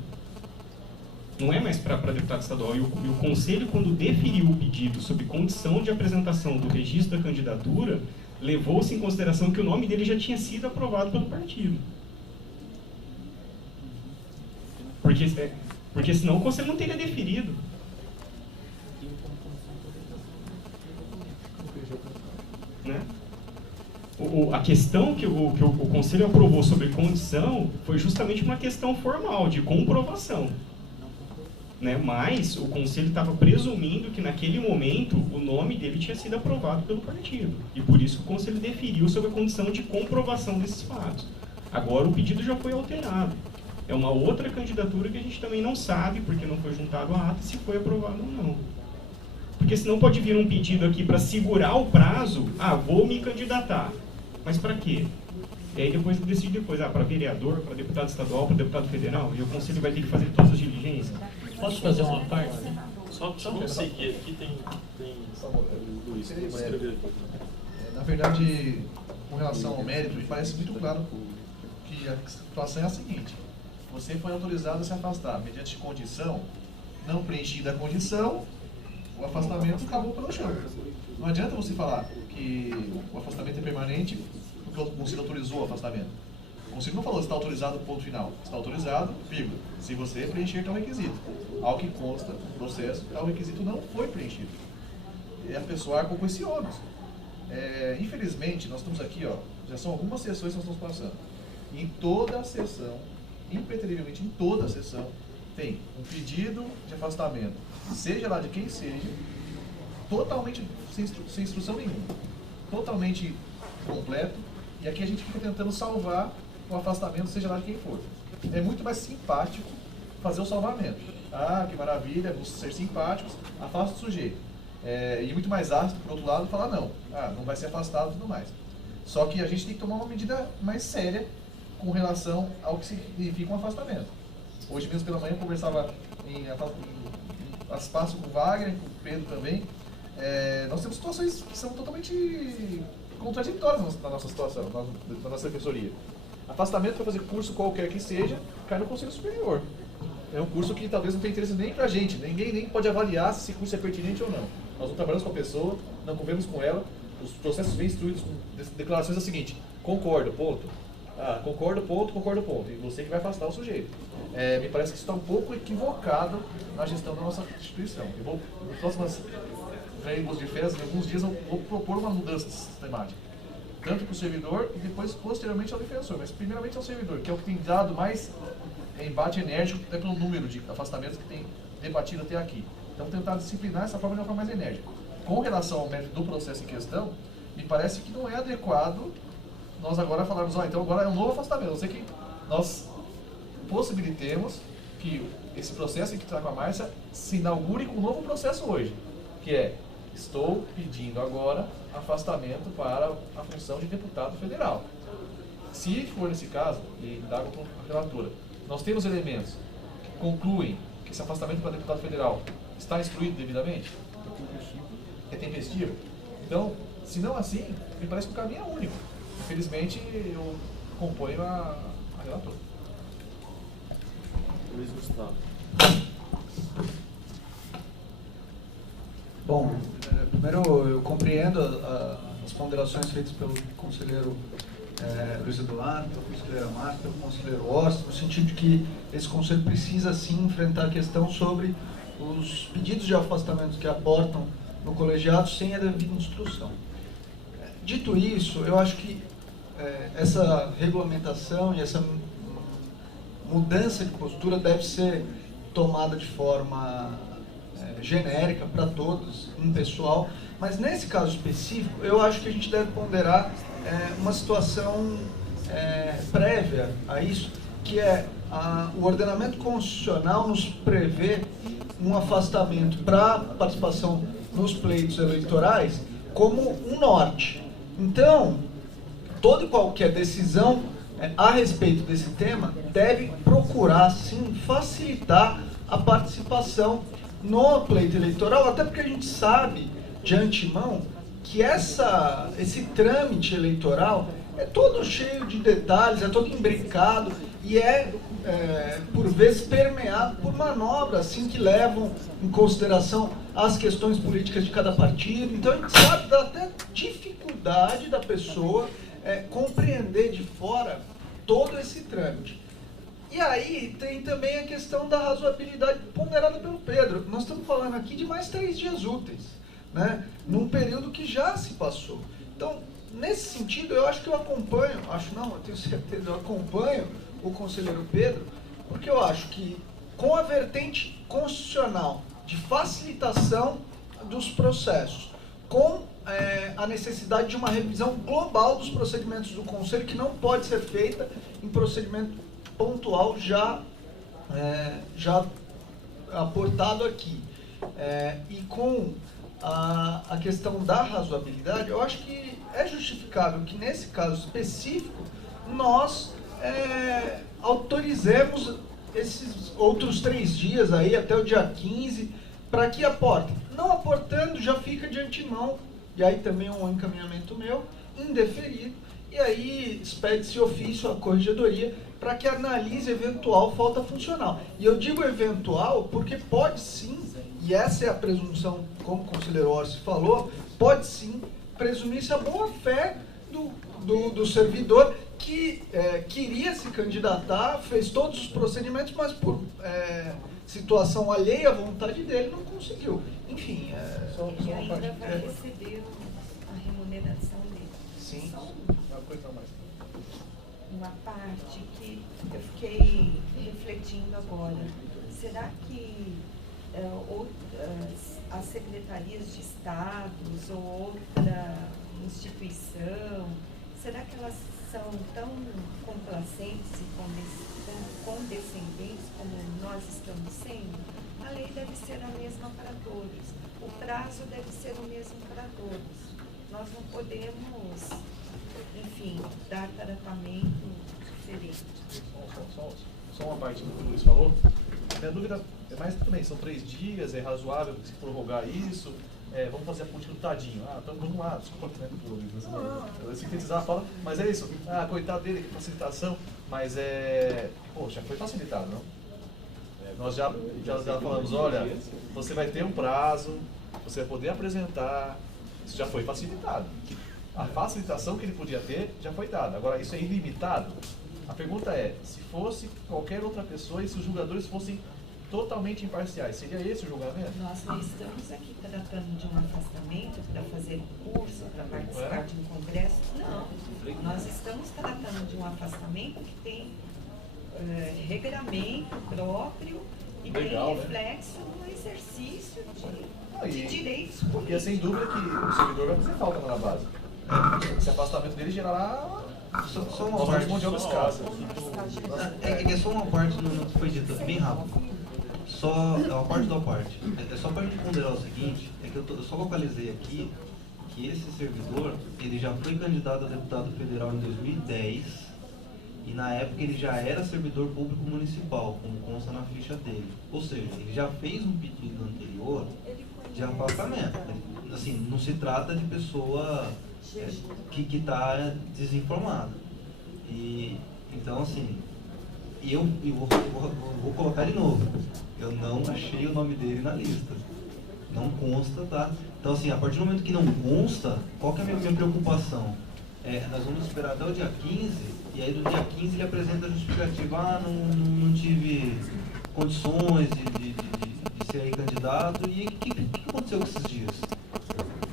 Não é mais para deputado estadual. E o conselho, quando deferiu o pedido sob condição de apresentação do registro da candidatura, levou-se em consideração que o nome dele já tinha sido aprovado pelo partido. Porque senão o conselho não teria deferido. Né? A questão que o conselho aprovou sobre condição foi justamente uma questão formal, de comprovação. Né? Mas o conselho estava presumindo que naquele momento o nome dele tinha sido aprovado pelo partido. E por isso o conselho deferiu sob a condição de comprovação desses fatos. Agora o pedido já foi alterado. É uma outra candidatura que a gente também não sabe, porque não foi juntado a ata, se foi aprovado ou não. Porque senão pode vir um pedido aqui para segurar o prazo, vou me candidatar. Mas para quê? E aí depois decide para vereador, para deputado estadual, para deputado federal, e o conselho vai ter que fazer todas as diligências. Posso fazer uma parte? Só vamos seguir aqui, tem o Luiz, vamos escrever aqui. Na verdade, com relação ao mérito, me parece muito claro que a situação é a seguinte: você foi autorizado a se afastar mediante condição, não preenchida a condição, o afastamento acabou pelo chão. Não adianta você falar que o afastamento é permanente porque o conselho autorizou o afastamento. O conselho não falou se está autorizado, ponto final. Está autorizado, vírgula, se você preencher tal requisito. Ao que consta no processo, tal requisito não foi preenchido. E a pessoa arcou com esse ônus. Infelizmente, nós estamos aqui, já são algumas sessões que nós estamos passando. E em toda a sessão, impreterivelmente em toda a sessão, tem um pedido de afastamento, seja lá de quem seja, totalmente sem instrução nenhuma, totalmente completo, e aqui a gente fica tentando salvar o afastamento, seja lá de quem for. É muito mais simpático fazer o salvamento. Ah, que maravilha, vamos ser simpáticos, afasta o sujeito. E muito mais ácido, por outro lado, falar não, não vai ser afastado e tudo mais. Só que a gente tem que tomar uma medida mais séria com relação ao que significa um afastamento. Hoje mesmo pela manhã eu conversava em espaço com o Wagner, com o Pedro também. Nós temos situações que são totalmente contraditórias na nossa situação, na nossa defensoria. Afastamento para fazer curso qualquer que seja, cai no Conselho Superior. É um curso que talvez não tenha interesse nem pra gente, ninguém nem pode avaliar se esse curso é pertinente ou não. Nós não trabalhamos com a pessoa, não convivemos com ela, os processos vêm instruídos com declarações a seguinte: concordo, ponto. Concordo, ponto, concordo, ponto. E você que vai afastar o sujeito. Me parece que isso está um pouco equivocado na gestão da nossa instituição. Eu vou, nas próximas treinos de férias, em alguns dias, eu vou propor uma mudança sistemática. Tanto para o servidor e depois, posteriormente, ao defensor. Mas primeiramente ao servidor, que é o que tem dado mais embate enérgico, até pelo número de afastamentos que tem debatido até aqui. Então, tentar disciplinar essa forma de uma forma mais enérgica. Com relação ao mérito do processo em questão, me parece que não é adequado nós agora falarmos, então agora é um novo afastamento. A não ser que nós possibilitemos que esse processo que está com a Márcia se inaugure com um novo processo hoje, que é: estou pedindo agora afastamento para a função de deputado federal. Se for nesse caso, e dá com a relatora, nós temos elementos que concluem que esse afastamento para deputado federal está instruído devidamente, é tempestivo. Então, se não assim, me parece que o caminho é único. Infelizmente, eu acompanho a relatora. Luiz Gustavo. Bom, primeiro eu compreendo as ponderações feitas pelo conselheiro Luiz Eduardo, pela conselheira Marta, pelo conselheiro Oster, no sentido de que esse conselho precisa sim enfrentar a questão sobre os pedidos de afastamento que aportam no colegiado sem a devida instrução. Dito isso, eu acho que essa regulamentação e essa mudança de postura deve ser tomada de forma genérica para todos, impessoal, mas nesse caso específico, eu acho que a gente deve ponderar uma situação prévia a isso, que é o ordenamento constitucional nos prevê um afastamento para participação nos pleitos eleitorais como um norte. Então, toda e qualquer decisão a respeito desse tema deve procurar, sim, facilitar a participação no pleito eleitoral, até porque a gente sabe, de antemão, que esse trâmite eleitoral é todo cheio de detalhes, é todo imbricado e por vezes, permeado por manobras assim, que levam em consideração as questões políticas de cada partido. Então, a gente sabe da até dificuldade da pessoa compreender de fora todo esse trâmite. E aí tem também a questão da razoabilidade ponderada pelo Pedro. Nós estamos falando aqui de mais 3 dias úteis, né? Num período que já se passou. Então, nesse sentido, eu acho que eu tenho certeza, eu acompanho o conselheiro Pedro, porque eu acho que com a vertente constitucional de facilitação dos processos, com a necessidade de uma revisão global dos procedimentos do Conselho, que não pode ser feita em procedimento pontual já aportado aqui, e com a questão da razoabilidade, eu acho que é justificável que nesse caso específico nós autorizemos esses outros 3 dias aí, até o dia 15, para que aportem. Não aportando, já fica de antemão, e aí também um encaminhamento meu, indeferido, e aí expede-se ofício à corregedoria para que analise eventual falta funcional. E eu digo eventual porque pode sim, e essa é a presunção, como o conselheiro Orsi falou, pode sim presumir-se a boa-fé do servidor que queria se candidatar, fez todos os procedimentos, mas por situação alheia à vontade dele não conseguiu. Enfim, e ainda vai receber a remuneração dele. Sim. Uma parte que eu fiquei refletindo agora. Será que as secretarias de estados ou outra instituição, será que elas são tão complacentes e condescendentes como nós estamos sendo? A lei deve ser a mesma para todos. O prazo deve ser o mesmo para todos. Nós não podemos, enfim, dar tratamento diferente. Só uma parte do que o Luiz falou. Minha dúvida é mais também, são 3 dias, é razoável se prorrogar isso, vamos fazer a política do tadinho. Então vamos lá, desculpa, né, eu sintetizar a fala, mas é isso, coitado dele, que facilitação, mas já foi facilitado, não? Nós já falamos, olha, você vai ter um prazo, você vai poder apresentar, isso já foi facilitado. A facilitação que ele podia ter já foi dada. Agora, isso é ilimitado? A pergunta é, se fosse qualquer outra pessoa e se os julgadores fossem totalmente imparciais, seria esse o julgamento? Nós não estamos aqui tratando de um afastamento para fazer um curso, para participar de um congresso. Não. Nós estamos tratando de um afastamento que tem regramento próprio e legal, tem reflexo no exercício de direitos políticos. E é sem dúvida que o servidor vai fazer falta na base. Esse afastamento dele gerará só uma parte de obra escassa. É só uma parte no que foi dito, bem rápido. Só uma parte da parte. É só para a gente ponderar o seguinte, é que eu só localizei aqui que esse servidor, ele já foi candidato a deputado federal em 2010 e na época ele já era servidor público municipal, como consta na ficha dele. Ou seja, ele já fez um pedido anterior de afastamento. Assim, não se trata de pessoa que está desinformada. E, então, assim, eu vou colocar de novo. Eu não achei o nome dele na lista. Não consta, tá? Então, assim, a partir do momento que não consta, qual que é a minha preocupação? Nós vamos esperar até o dia 15, e aí do dia 15 ele apresenta a justificativa, não tive condições de ser aí candidato, e o que aconteceu com esses dias?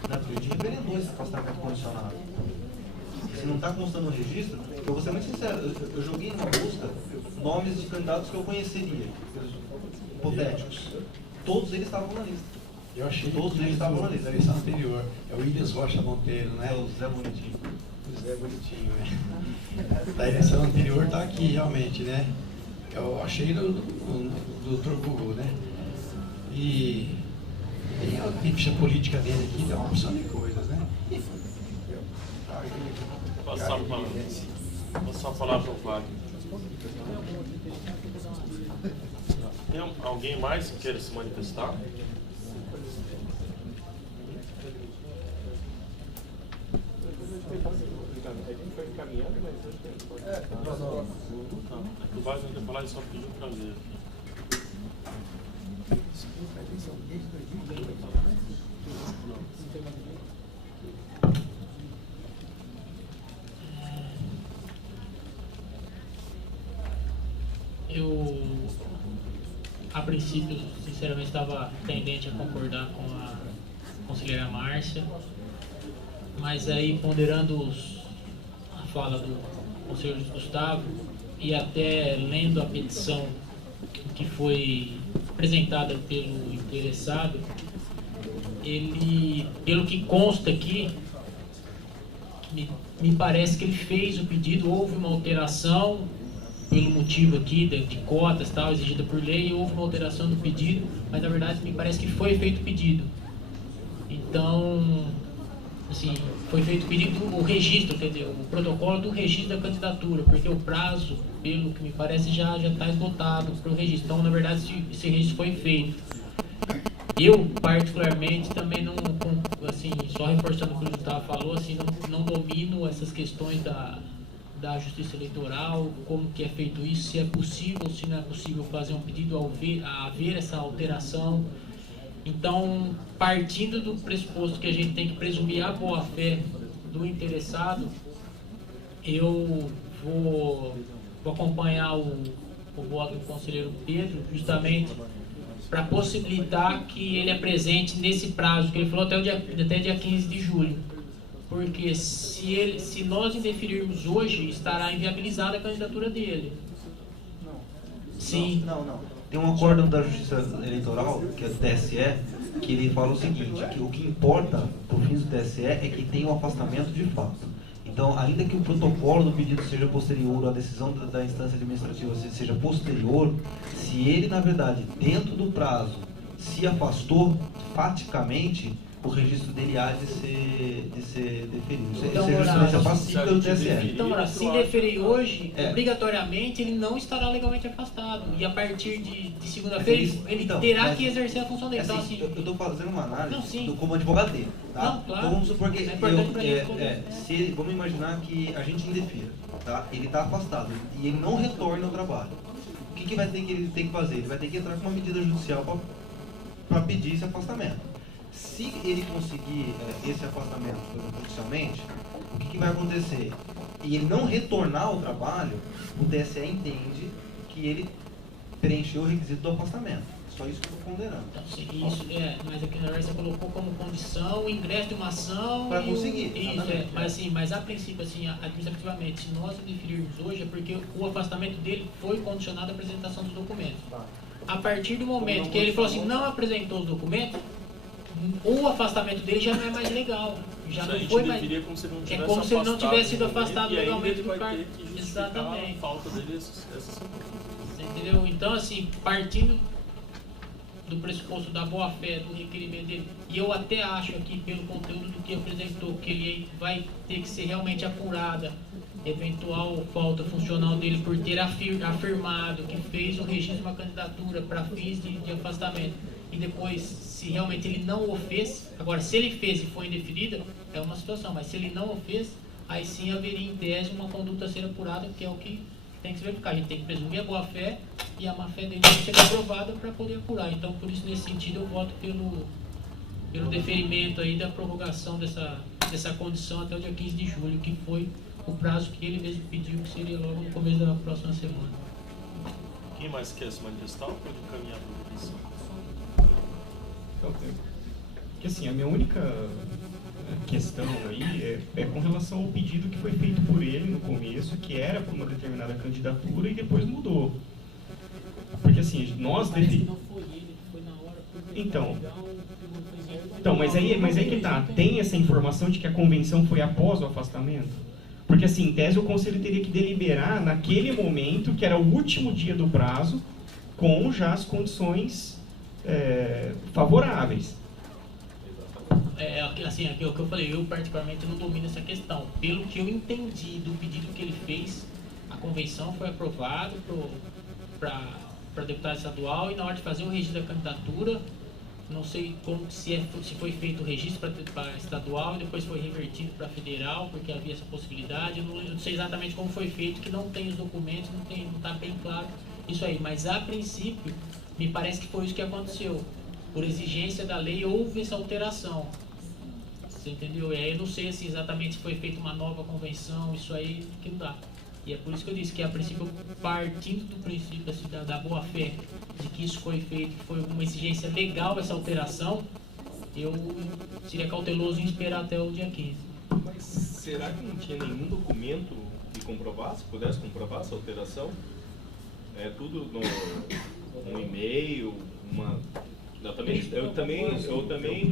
Né? Porque a gente referendou esse afastamento condicionado. Se não está constando no registro, eu vou ser muito sincero, eu joguei numa busca nomes de candidatos que eu conheceria, hipotéticos. Todos eles estavam na lista. Eu achei todos eles estavam na lista. Da eleição anterior. É o Williams Rocha Monteiro, né? É o Zé Bonitinho. O Zé Bonitinho, né? Da eleição anterior está aqui, realmente, né? Eu achei do Dr. Google, né? E tem a ficha política dele aqui, tem uma opção de coisas, né? Passar a palavra para o Wagner. Tem alguém mais que queira se manifestar? É que o Wagner quer falar e só pediu para ler. Eu, a princípio, sinceramente, estava tendente a concordar com a conselheira Márcia, mas aí, ponderando a fala do conselheiro Gustavo e até lendo a petição que foi apresentada pelo interessado, ele, pelo que consta aqui, me parece que ele fez o pedido, houve uma alteração pelo motivo aqui de cotas tal, exigida por lei, houve uma alteração do pedido, mas na verdade me parece que foi feito o pedido. Então, assim, foi feito o pedido, o registro, quer dizer, o protocolo do registro da candidatura, porque o prazo, pelo que me parece, já está esgotado para o registro. Então, na verdade, esse registro foi feito. Eu, particularmente, também não, assim, só reforçando o que o Gustavo falou, assim, não domino essas questões da Justiça Eleitoral, como que é feito isso, se é possível, se não é possível fazer um pedido a haver essa alteração. Então, partindo do pressuposto que a gente tem que presumir a boa-fé do interessado, eu vou acompanhar o voto do conselheiro Pedro, justamente para possibilitar que ele apresente nesse prazo, que ele falou até dia 15 de julho. Porque se nós indeferirmos hoje, estará inviabilizada a candidatura dele. Sim. Não. Tem um acórdão da Justiça Eleitoral, que é do TSE, que ele fala o seguinte, que o que importa para o fim do TSE é que tem um afastamento de fato. Então, ainda que o protocolo do pedido seja posterior, ou a decisão da instância administrativa seja posterior, se ele, na verdade, dentro do prazo, se afastou, faticamente, o registro dele há de ser deferido. Isso é jurisprudência pacífica do TSE. Então, se deferir hoje, obrigatoriamente ele não estará legalmente afastado. E a partir de segunda-feira ele terá que exercer a função dele. Assim, então, assim, eu estou fazendo uma análise como advogado dele. Tá? Não, claro. Então vamos supor que vamos imaginar que a gente indefira, tá? Ele está afastado e ele não retorna ao trabalho. O que ele tem que fazer? Ele vai ter que entrar com uma medida judicial para pedir esse afastamento. Se ele conseguir esse afastamento judicialmente, o que vai acontecer? E ele não retornar ao trabalho, o TSE entende que ele preencheu o requisito do afastamento. Só isso que eu estou ponderando. Então, isso, mas aqui na verdade você colocou como condição o ingresso de uma ação. Para conseguir. Mas a princípio, assim, administrativamente, se nós indeferirmos hoje, é porque o afastamento dele foi condicionado à apresentação dos documentos. A partir do momento que ele falou assim, não apresentou os documentos, o afastamento dele já não é mais legal. Já não foi mais. É como se ele não tivesse sido afastado legalmente do cargo. Exatamente. A falta dele essa entendeu? Então, assim, partindo do pressuposto da boa-fé do requerimento dele, e eu até acho aqui, pelo conteúdo do que apresentou, que ele vai ter que ser realmente apurada eventual falta funcional dele por ter afirmado que fez o registro de uma candidatura para fins de afastamento e depois, se realmente ele não o fez, agora se ele fez e foi indeferida, é uma situação, mas se ele não o fez, aí sim haveria em tese uma conduta a ser apurada, que é o que tem que se verificar. A gente tem que presumir a boa-fé e a má-fé dele tem que ser comprovada para poder apurar. Então, por isso, nesse sentido, eu voto pelo deferimento aí da prorrogação dessa condição até o dia 15 de julho, que foi o prazo que ele mesmo pediu, que seria logo no começo da próxima semana. Quem mais quer se manifestar ou pode encaminhar para a comissão? Então, porque assim, a minha única questão aí é com relação ao pedido que foi feito por ele no começo, que era para uma determinada candidatura e depois mudou. Porque assim, nós definimos. Não foi ele, foi na hora. Então, mas aí que tá. Tem essa informação de que a convenção foi após o afastamento? Porque assim, em tese o conselho teria que deliberar naquele momento, que era o último dia do prazo, com já as condições favoráveis. Assim, aqui é o que eu falei, eu particularmente não domino essa questão. Pelo que eu entendi do pedido que ele fez, a convenção foi aprovada para deputado estadual e na hora de fazer o registro da candidatura, não sei se foi feito o registro para estadual e depois foi revertido para federal, porque havia essa possibilidade. Eu não sei exatamente como foi feito, que não tem os documentos, não está bem claro isso aí. Mas a princípio, me parece que foi isso que aconteceu. Por exigência da lei, houve essa alteração. Você entendeu? E aí eu não sei assim, exatamente se foi feita uma nova convenção, isso aí que não dá. E é por isso que eu disse que, a princípio, partindo do princípio assim, da boa-fé, de que isso foi feito, que foi uma exigência legal essa alteração, eu seria cauteloso em esperar até o dia 15. Mas será que não tinha nenhum documento que comprovasse, pudesse comprovar essa alteração? É tudo no e-mail, uma... Eu também